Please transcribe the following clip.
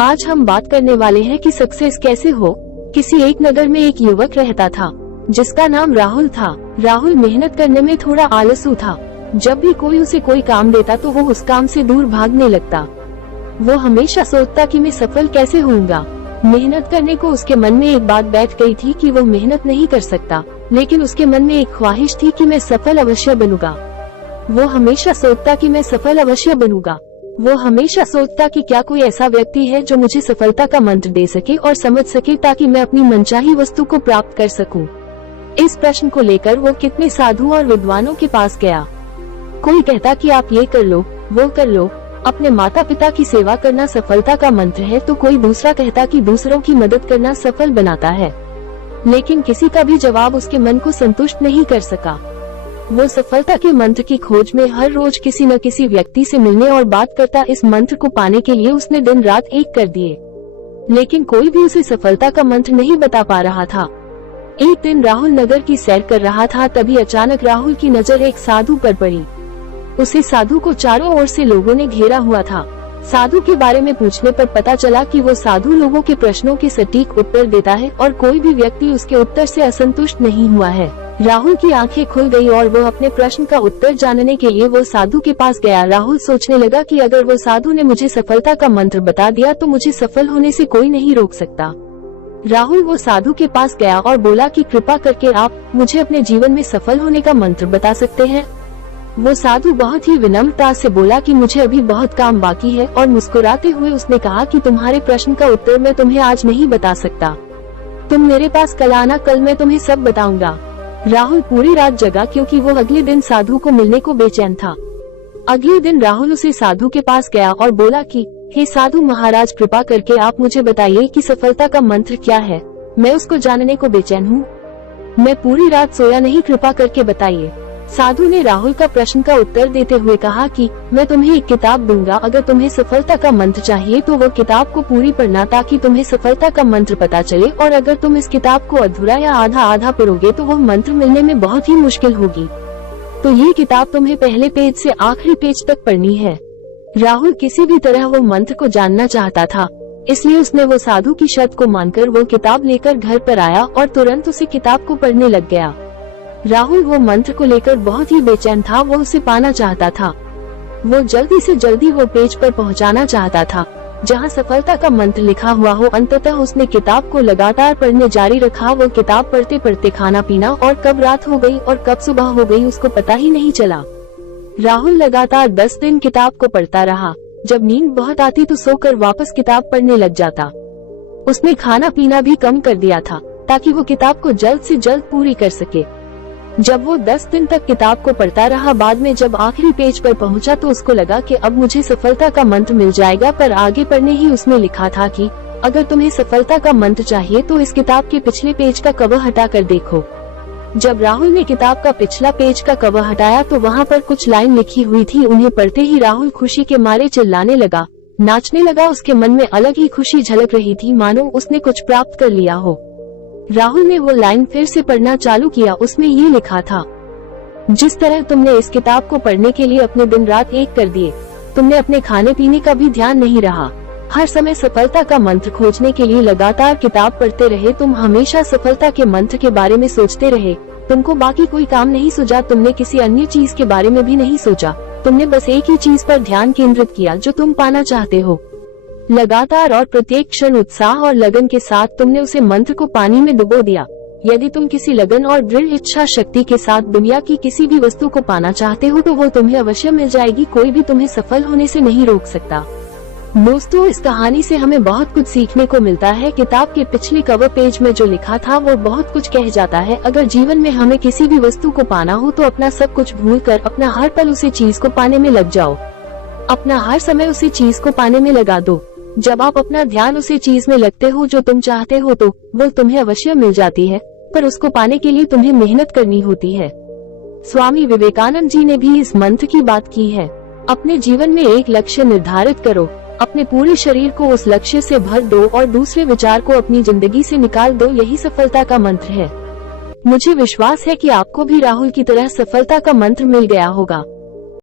आज हम बात करने वाले हैं कि सक्सेस कैसे हो। किसी एक नगर में एक युवक रहता था जिसका नाम राहुल था। राहुल मेहनत करने में थोड़ा आलसू था। जब भी कोई उसे कोई काम देता तो वो उस काम से दूर भागने लगता। वो हमेशा सोचता कि मैं सफल कैसे होऊंगा। मेहनत करने को उसके मन में एक बात बैठ गई थी कि वो मेहनत नहीं कर सकता, लेकिन उसके मन में एक ख्वाहिश थी कि मैं सफल अवश्य बनूंगा। वो हमेशा सोचता कि मैं सफल अवश्य बनूंगा। वो हमेशा सोचता कि क्या कोई ऐसा व्यक्ति है जो मुझे सफलता का मंत्र दे सके और समझ सके ताकि मैं अपनी मनचाही वस्तु को प्राप्त कर सकूं। इस प्रश्न को लेकर वो कितने साधु और विद्वानों के पास गया। कोई कहता कि आप ये कर लो, वो कर लो, अपने माता पिता की सेवा करना सफलता का मंत्र है, तो कोई दूसरा कहता कि दूसरों की मदद करना सफल बनाता है। लेकिन किसी का भी जवाब उसके मन को संतुष्ट नहीं कर सका। वो सफलता के मंत्र की खोज में हर रोज किसी न किसी व्यक्ति से मिलने और बात करता। इस मंत्र को पाने के लिए उसने दिन रात एक कर दिए, लेकिन कोई भी उसे सफलता का मंत्र नहीं बता पा रहा था। एक दिन राहुल नगर की सैर कर रहा था, तभी अचानक राहुल की नजर एक साधु पर पड़ी। उसे साधु को चारों ओर से लोगों ने घेरा हुआ था। साधु के बारे में पूछने पर पता चला कि वो साधु लोगों के प्रश्नों के सटीक उत्तर देता है और कोई भी व्यक्ति उसके उत्तर से असंतुष्ट नहीं हुआ है। राहुल की आंखें खुल गई और वो अपने प्रश्न का उत्तर जानने के लिए वो साधु के पास गया। राहुल सोचने लगा कि अगर वो साधु ने मुझे सफलता का मंत्र बता दिया तो मुझे सफल होने से कोई नहीं रोक सकता। राहुल वो साधु के पास गया और बोला कि कृपा करके आप मुझे अपने जीवन में सफल होने का मंत्र बता सकते हैं। वो साधु बहुत ही विनम्रता से बोला कि मुझे अभी बहुत काम बाकी है, और मुस्कुराते हुए उसने कहा कि तुम्हारे प्रश्न का उत्तर मैं तुम्हें आज नहीं बता सकता। तुम मेरे पास कल आना, कल मैं तुम्हें सब बताऊंगा। राहुल पूरी रात जगा क्योंकि वो अगले दिन साधु को मिलने को बेचैन था। अगले दिन राहुल उसे साधु के पास गया और बोला कि हे साधु महाराज, कृपा करके आप मुझे बताइए कि सफलता का मंत्र क्या है। मैं उसको जानने को बेचैन हूँ। मैं पूरी रात सोया नहीं, कृपा करके बताइए। साधु ने राहुल का प्रश्न का उत्तर देते हुए कहा कि मैं तुम्हें एक किताब दूंगा, अगर तुम्हें सफलता का मंत्र चाहिए तो वो किताब को पूरी पढ़ना ताकि तुम्हें सफलता का मंत्र पता चले, और अगर तुम इस किताब को अधूरा या आधा आधा पढ़ोगे तो वो मंत्र मिलने में बहुत ही मुश्किल होगी। तो ये किताब तुम्हें पहले पेज से आखिरी पेज तक पढ़नी है। राहुल किसी भी तरह वो मंत्र को जानना चाहता था, इसलिए उसने वो साधु की शर्त को मानकर वो किताब लेकर घर पर आया और तुरंत उसे किताब को पढ़ने लग गया। राहुल वो मंत्र को लेकर बहुत ही बेचैन था। वो उसे पाना चाहता था। वो जल्दी से जल्दी वो पेज पर पहुंचाना चाहता था जहां सफलता का मंत्र लिखा हुआ हो। अंततः उसने किताब को लगातार पढ़ने जारी रखा। वो किताब पढ़ते पढ़ते खाना पीना और कब रात हो गई और कब सुबह हो गई उसको पता ही नहीं चला। राहुल लगातार 10 दिन किताब को पढ़ता रहा। जब नींद बहुत आती तो सोकर वापस किताब पढ़ने लग जाता। उसने खाना पीना भी कम कर दिया था ताकि वो किताब को जल्द से जल्द पूरी कर सके। जब वो 10 दिन तक किताब को पढ़ता रहा, बाद में जब आखिरी पेज पर पहुंचा तो उसको लगा कि अब मुझे सफलता का मंत्र मिल जाएगा, पर आगे पढ़ने ही उसमें लिखा था कि अगर तुम्हें सफलता का मंत्र चाहिए तो इस किताब के पिछले पेज का कवर हटा कर देखो। जब राहुल ने किताब का पिछला पेज का कवर हटाया तो वहाँ पर कुछ लाइन लिखी हुई थी। उन्हें पढ़ते ही राहुल खुशी के मारे चिल्लाने लगा, नाचने लगा। उसके मन में अलग ही खुशी झलक रही थी, मानो उसने कुछ प्राप्त कर लिया हो। राहुल ने वो लाइन फिर से पढ़ना चालू किया। उसमें ये लिखा था, जिस तरह तुमने इस किताब को पढ़ने के लिए अपने दिन रात एक कर दिए, तुमने अपने खाने पीने का भी ध्यान नहीं रहा। हर समय सफलता का मंत्र खोजने के लिए लगातार किताब पढ़ते रहे। तुम हमेशा सफलता के मंत्र के बारे में सोचते रहे। तुमको बाकी कोई काम नहीं सूझा। तुमने किसी अन्य चीज के बारे में भी नहीं सोचा। तुमने बस एक ही चीज पर ध्यान केंद्रित किया जो तुम पाना चाहते हो। लगातार और प्रत्येक क्षण उत्साह और लगन के साथ तुमने उसे मंत्र को पानी में डुबो दिया। यदि तुम किसी लगन और दृढ़ इच्छा शक्ति के साथ दुनिया की किसी भी वस्तु को पाना चाहते हो तो वो तुम्हें अवश्य मिल जाएगी। कोई भी तुम्हें सफल होने से नहीं रोक सकता। दोस्तों, इस कहानी से हमें बहुत कुछ सीखने को मिलता है। किताब के पिछले कवर पेज में जो लिखा था वो बहुत कुछ कह जाता है। अगर जीवन में हमें किसी भी वस्तु को पाना हो तो अपना सब कुछ भूलकर अपना हर पल उसी चीज को पाने में लग जाओ। अपना हर समय उसी चीज को पाने में लगा दो। जब आप अपना ध्यान उसी चीज में लगते हो जो तुम चाहते हो तो वो तुम्हें अवश्य मिल जाती है, पर उसको पाने के लिए तुम्हें मेहनत करनी होती है। स्वामी विवेकानंद जी ने भी इस मंत्र की बात की है। अपने जीवन में एक लक्ष्य निर्धारित करो, अपने पूरे शरीर को उस लक्ष्य से भर दो और दूसरे विचार को अपनी जिंदगी से निकाल दो। यही सफलता का मंत्र है। मुझे विश्वास है कि आपको भी राहुल की तरह सफलता का मंत्र मिल गया होगा।